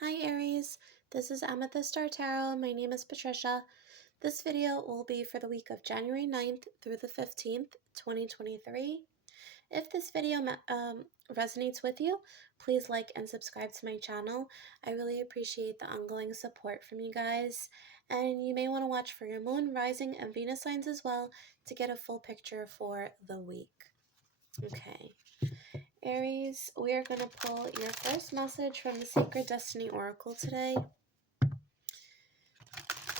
Hi Aries, this is Amethyst Star Tarot. My name is Patricia. This video will be for the week of January 9th through the 15th, 2023. If this video resonates with you, please like and subscribe to my channel. I really appreciate the ongoing support from you guys. And you may want to watch for your moon, rising, and Venus signs as well to get a full picture for the week. Okay. Aries, we are going to pull your first message from the Sacred Destiny Oracle today.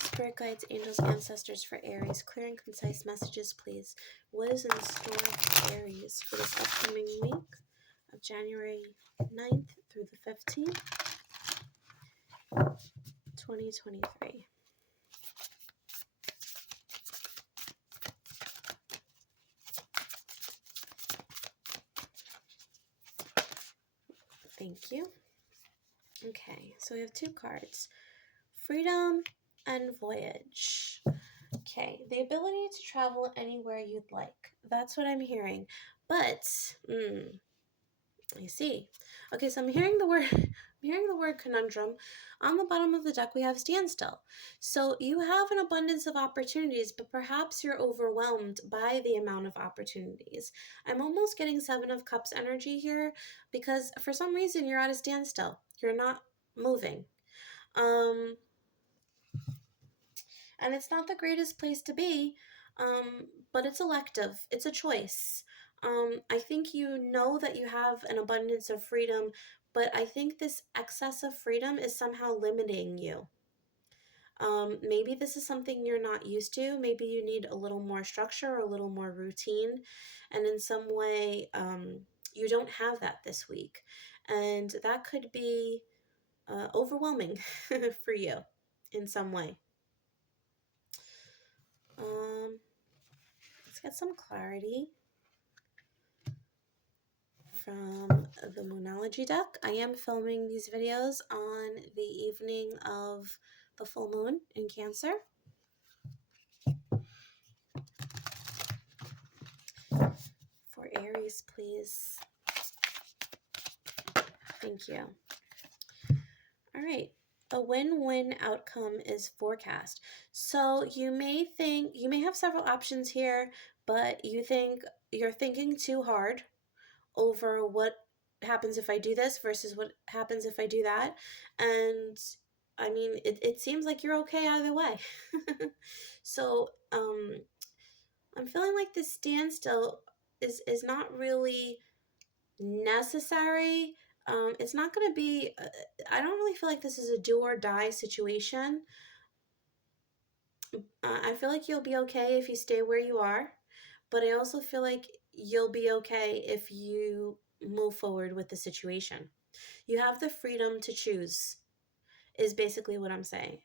Spirit guides, angels, ancestors for Aries. Clear and concise messages, please. What is in store for Aries for this upcoming week of January 9th through the 15th, 2023? Thank you. Okay, so we have two cards. Freedom and Voyage. Okay, the ability to travel anywhere you'd like. That's what I'm hearing. But, I see. Okay, so I'm hearing the word conundrum. On the bottom of the deck, we have standstill. So you have an abundance of opportunities, but perhaps you're overwhelmed by the amount of opportunities. I'm almost getting Seven of Cups energy here because for some reason you're at a standstill. You're not moving. And it's not the greatest place to be, but it's elective. It's a choice. I think you know that you have an abundance of freedom, but I think this excess of freedom is somehow limiting you. Maybe this is something you're not used to. Maybe you need a little more structure, or a little more routine, and in some way, you don't have that this week. And that could be overwhelming for you in some way. Let's get some clarity from the Moonology deck. I am filming these videos on the evening of the full moon in Cancer. For Aries, please. Thank you. All right. A win-win outcome is forecast. So you may have several options here, but you're thinking too hard over what happens if I do this versus what happens if I do that. And I mean, it seems like you're okay either way. So I'm feeling like this standstill is not really necessary. It's not going to be, I don't really feel like this is a do or die situation. I feel like you'll be okay if you stay where you are, but I also feel like you'll be okay if you move forward with the situation. You have the freedom to choose, is basically what I'm saying.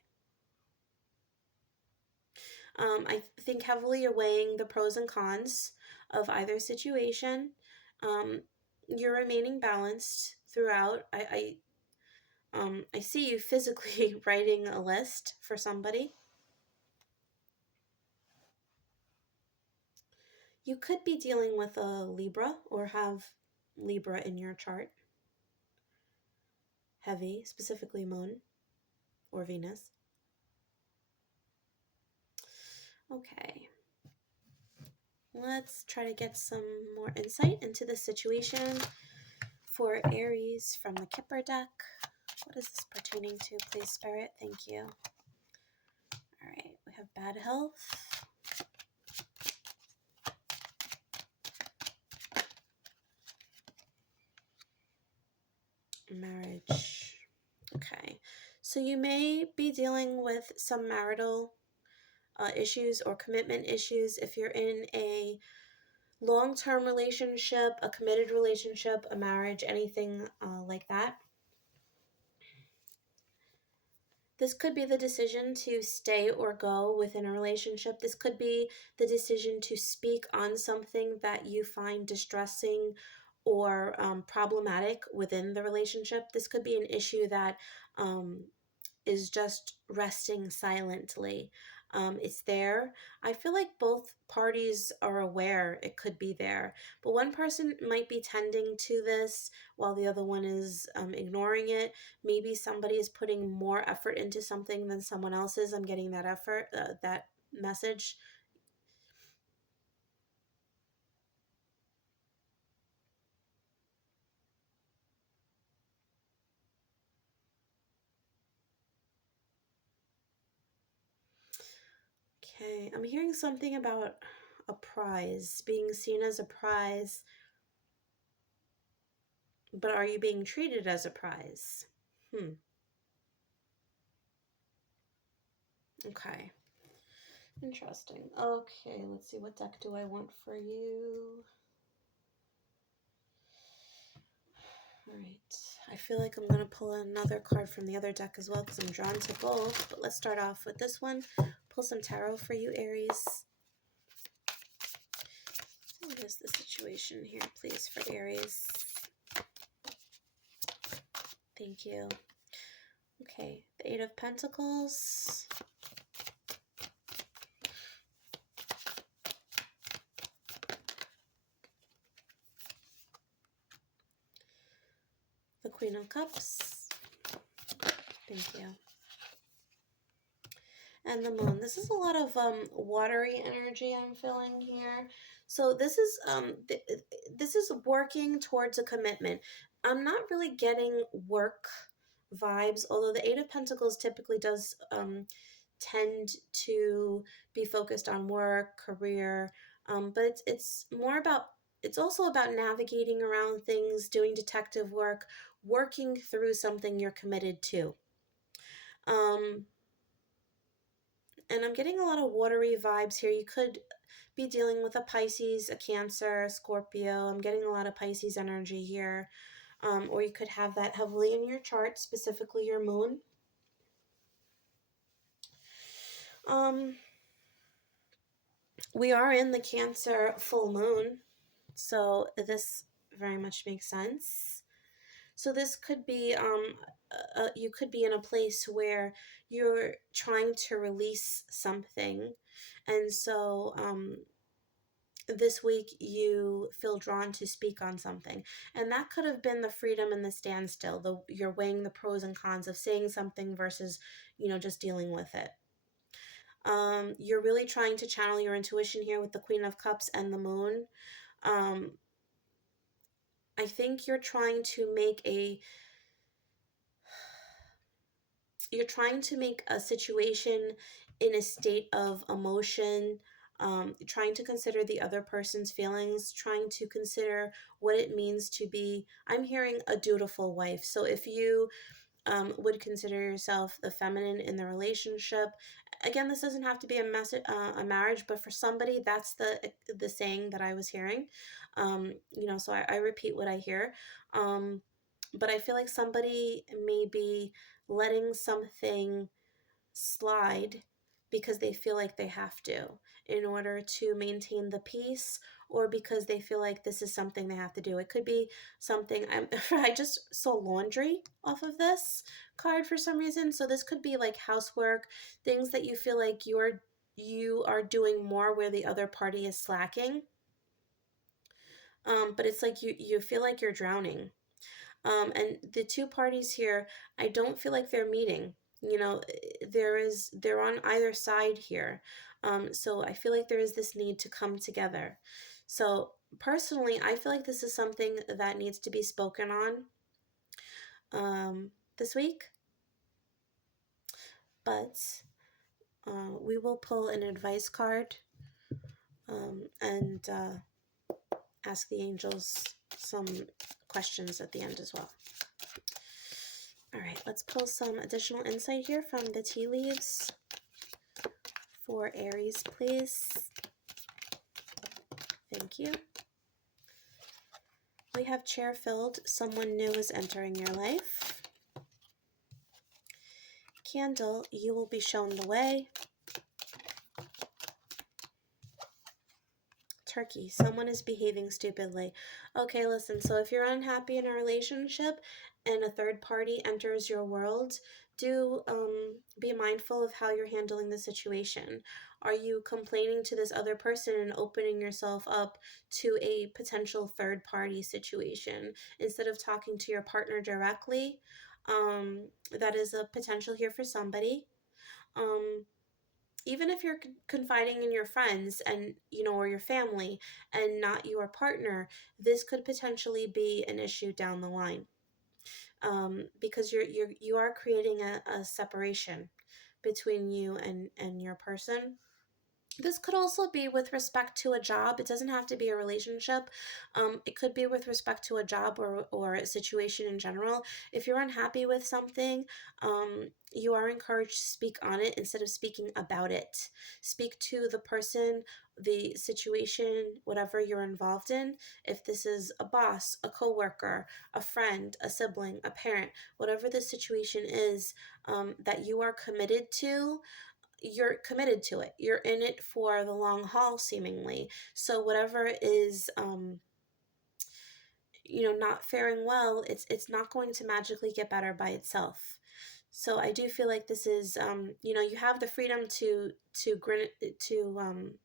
I think heavily you're weighing the pros and cons of either situation. You're remaining balanced throughout. I see you physically writing a list for somebody. You could be dealing with a Libra or have Libra in your chart. Heavy, specifically Moon or Venus. Okay. Let's try to get some more insight into the situation for Aries from the Kipper deck. What is this pertaining to, please, Spirit? Thank you. All right, we have bad health. Marriage. Okay, so you may be dealing with some marital issues or commitment issues if you're in a long-term relationship, a committed relationship, a marriage, anything like that. This could be the decision to stay or go within a relationship. This could be the decision to speak on something that you find distressing or problematic within the relationship. This could be an issue that is just resting silently. It's there. I feel like both parties are aware it could be there, but one person might be tending to this while the other one is ignoring it. Maybe somebody is putting more effort into something than someone else is. I'm getting that effort, that message. Okay, I'm hearing something about a prize, being seen as a prize, but are you being treated as a prize? Okay. Interesting. Okay, let's see. What deck do I want for you? All right. I feel like I'm going to pull another card from the other deck as well because I'm drawn to both. But let's start off with this one. Pull some tarot for you, Aries. What is the situation here, please, for Aries? Thank you. Okay, the Eight of Pentacles. The Queen of Cups. Thank you. And the Moon. This is a lot of watery energy I'm feeling here. So this is this is working towards a commitment. I'm not really getting work vibes, although the Eight of Pentacles typically does tend to be focused on work, career, but it's more about, it's also about navigating around things, doing detective work, working through something you're committed to. And I'm getting a lot of watery vibes here. You could be dealing with a Pisces, a Cancer, a Scorpio. I'm getting a lot of Pisces energy here. Or you could have that heavily in your chart, specifically your moon. We are in the Cancer full moon, so this very much makes sense. So this could be, you could be in a place where you're trying to release something, and so this week you feel drawn to speak on something, and that could have been the freedom and the standstill. You're weighing the pros and cons of saying something versus, just dealing with it. You're really trying to channel your intuition here with the Queen of Cups and the Moon. I think you're trying to make a situation in a state of emotion, trying to consider the other person's feelings, trying to consider what it means to be, I'm hearing, a dutiful wife. So if you would consider yourself the feminine in the relationship, again, this doesn't have to be a marriage, but for somebody, that's the saying that I was hearing. So I repeat what I hear. But I feel like somebody may be letting something slide because they feel like they have to in order to maintain the peace, or because they feel like this is something they have to do. It could be something, I just saw laundry off of this card for some reason. So this could be like housework, things that you feel like you are doing more where the other party is slacking. But it's like you feel like you're drowning. And the two parties here, I don't feel like they're meeting. They're on either side here. So I feel like there is this need to come together. So personally, I feel like this is something that needs to be spoken on this week. But we will pull an advice card and ask the angels some questions at the end as well. All right, let's pull some additional insight here from the tea leaves for Aries, please. Thank you. We have chair filled. Someone new is entering your life. Candle, you will be shown the way. Turkey, someone is behaving stupidly. Okay, listen, so if you're unhappy in a relationship, and a third party enters your world, do be mindful of how you're handling the situation. Are you complaining to this other person and opening yourself up to a potential third party situation instead of talking to your partner directly? That is a potential here for somebody. Even if you're confiding in your friends and or your family and not your partner, this could potentially be an issue down the line, because you are creating a separation between you and your person. This could also be with respect to a job. It doesn't have to be a relationship. It could be with respect to a job or a situation in general. If you're unhappy with something, you are encouraged to speak on it instead of speaking about it. Speak to the person, the situation, whatever you're involved in. If this is a boss, a coworker, a friend, a sibling, a parent, whatever the situation is, that you are committed to, you're committed to it. You're in it for the long haul, seemingly. So whatever is not faring well, it's not going to magically get better by itself. So I do feel like this is you have the freedom to grin, to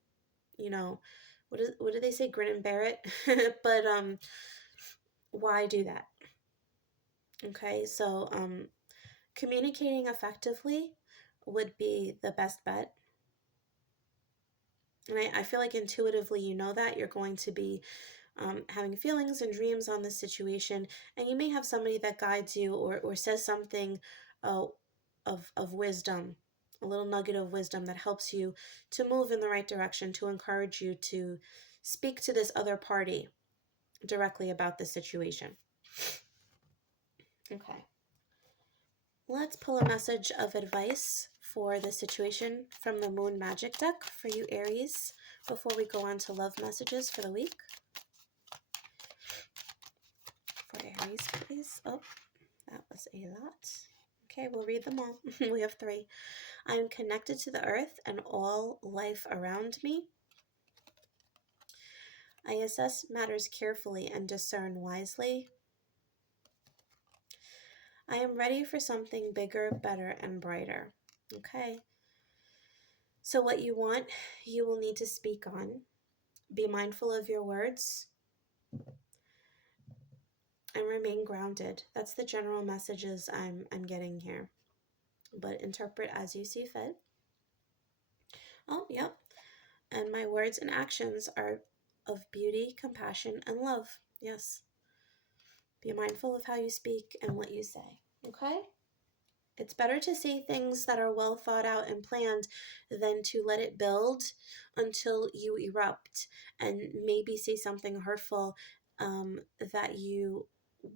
what do they say, grin and bear it. But why do that? Okay, so communicating effectively would be the best bet. And I feel like intuitively that you're going to be having feelings and dreams on this situation, and you may have somebody that guides you or says something uh, of wisdom, a little nugget of wisdom that helps you to move in the right direction, to encourage you to speak to this other party directly about the situation. Okay. Let's pull a message of advice for the situation from the Moon Magic deck for you, Aries, before we go on to love messages for the week. For Aries, please. Oh, that was a lot. Okay, we'll read them all. We have 3. I am connected to the earth and all life around me. I assess matters carefully and discern wisely. I am ready for something bigger, better, and brighter. Okay. So what you want, you will need to speak on. Be mindful of your words and remain grounded. That's the general messages I'm getting here. But interpret as you see fit. Oh, yep. And my words and actions are of beauty, compassion, and love. Yes. Be mindful of how you speak and what you say. Okay? It's better to say things that are well thought out and planned than to let it build until you erupt and maybe say something hurtful that you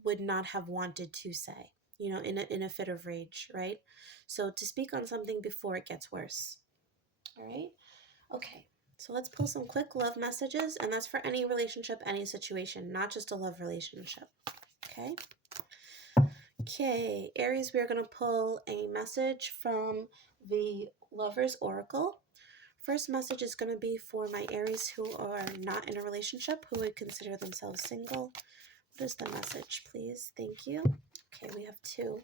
would not have wanted to say, in a fit of rage, right? So to speak on something before it gets worse. All right? Okay. So let's pull some quick love messages, and that's for any relationship, any situation, not just a love relationship. Okay? Okay, Aries, we're going to pull a message from the Lover's Oracle. First message is going to be for my Aries who are not in a relationship, who would consider themselves single. What is the message, please? Thank you. Okay, we have 2.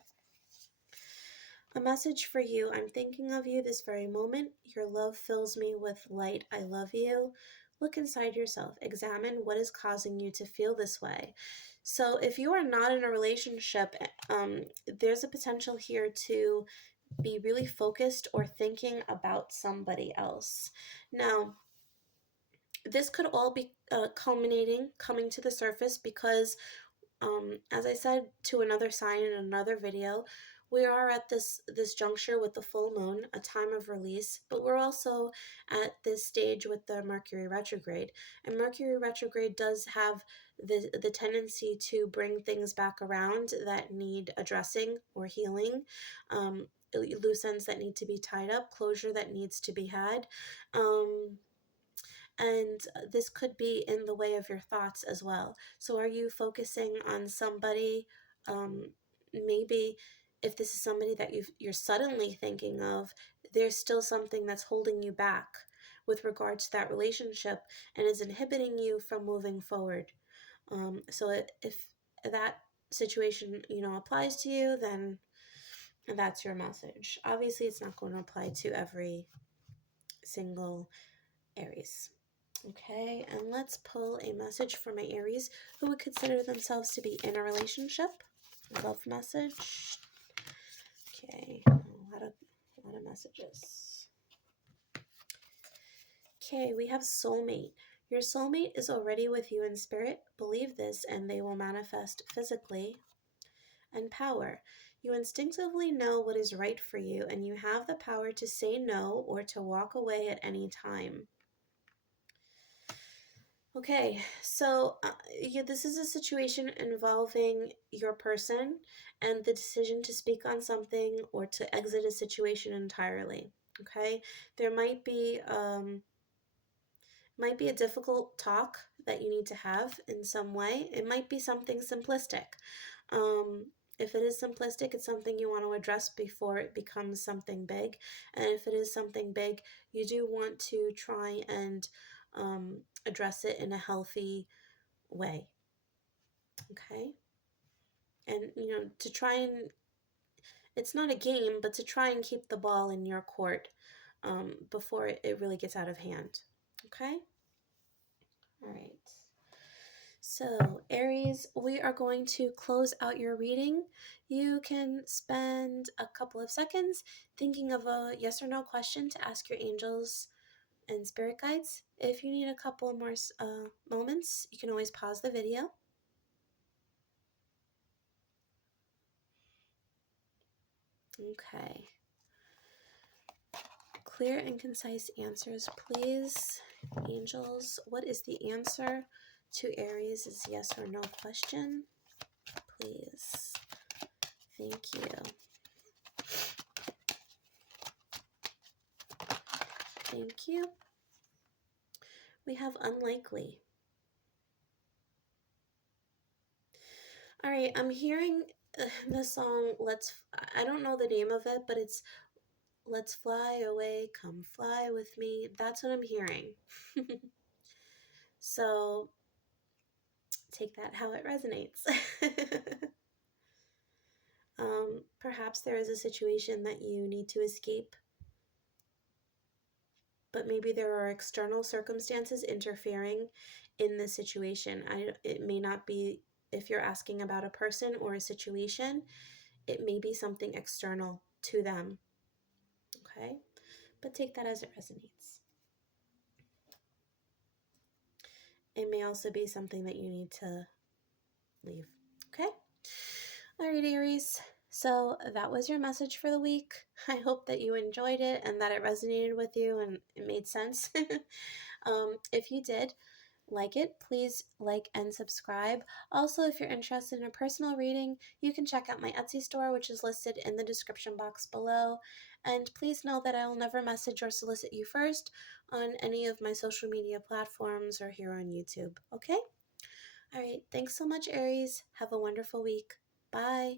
A message for you. I'm thinking of you this very moment. Your love fills me with light. I love you. Look inside yourself. Examine what is causing you to feel this way. So if you are not in a relationship, there's a potential here to be really focused or thinking about somebody else. Now, this could all be coming to the surface because as I said to another sign in another video, we are at this juncture with the full moon, a time of release, but we're also at this stage with the Mercury retrograde. And Mercury retrograde does have the tendency to bring things back around that need addressing or healing, loose ends that need to be tied up, closure that needs to be had. And this could be in the way of your thoughts as well. So are you focusing on somebody, maybe if this is somebody that you're suddenly thinking of, there's still something that's holding you back with regard to that relationship and is inhibiting you from moving forward. So if that situation, applies to you, then that's your message. Obviously, it's not going to apply to every single Aries. Okay, and let's pull a message for my Aries who would consider themselves to be in a relationship. Love message. Okay, a lot of messages. Okay, we have soulmate. Your soulmate is already with you in spirit. Believe this, and they will manifest physically. And power. You instinctively know what is right for you, and you have the power to say no or to walk away at any time. Okay, so this is a situation involving your person and the decision to speak on something or to exit a situation entirely. Okay, there might be a difficult talk that you need to have in some way. It might be something simplistic. If it is simplistic, it's something you want to address before it becomes something big. And if it is something big, you do want to try and address it in a healthy way. Okay? And, to try and, it's not a game, but to try and keep the ball in your court before it really gets out of hand. Okay? All right. So, Aries, we are going to close out your reading. You can spend a couple of seconds thinking of a yes or no question to ask your angels and spirit guides. If you need a couple more moments, you can always pause the video. Okay. Clear and concise answers, please. Angels, what is the answer to Aries' yes or no question? Please. Thank you. Thank you. We have unlikely. All right, I'm hearing the song I don't know the name of it, but it's Let's Fly Away, Come Fly With Me. That's what I'm hearing. So take that how it resonates. Perhaps there is a situation that you need to escape, but maybe there are external circumstances interfering in the situation. It may not be, if you're asking about a person or a situation, it may be something external to them. Okay? But take that as it resonates. It may also be something that you need to leave. Okay? All right, Aries. So that was your message for the week. I hope that you enjoyed it and that it resonated with you and it made sense. If you did like it, please like and subscribe. Also, if you're interested in a personal reading, you can check out my Etsy store, which is listed in the description box below. And please know that I will never message or solicit you first on any of my social media platforms or here on YouTube. Okay? All right. Thanks so much, Aries. Have a wonderful week. Bye.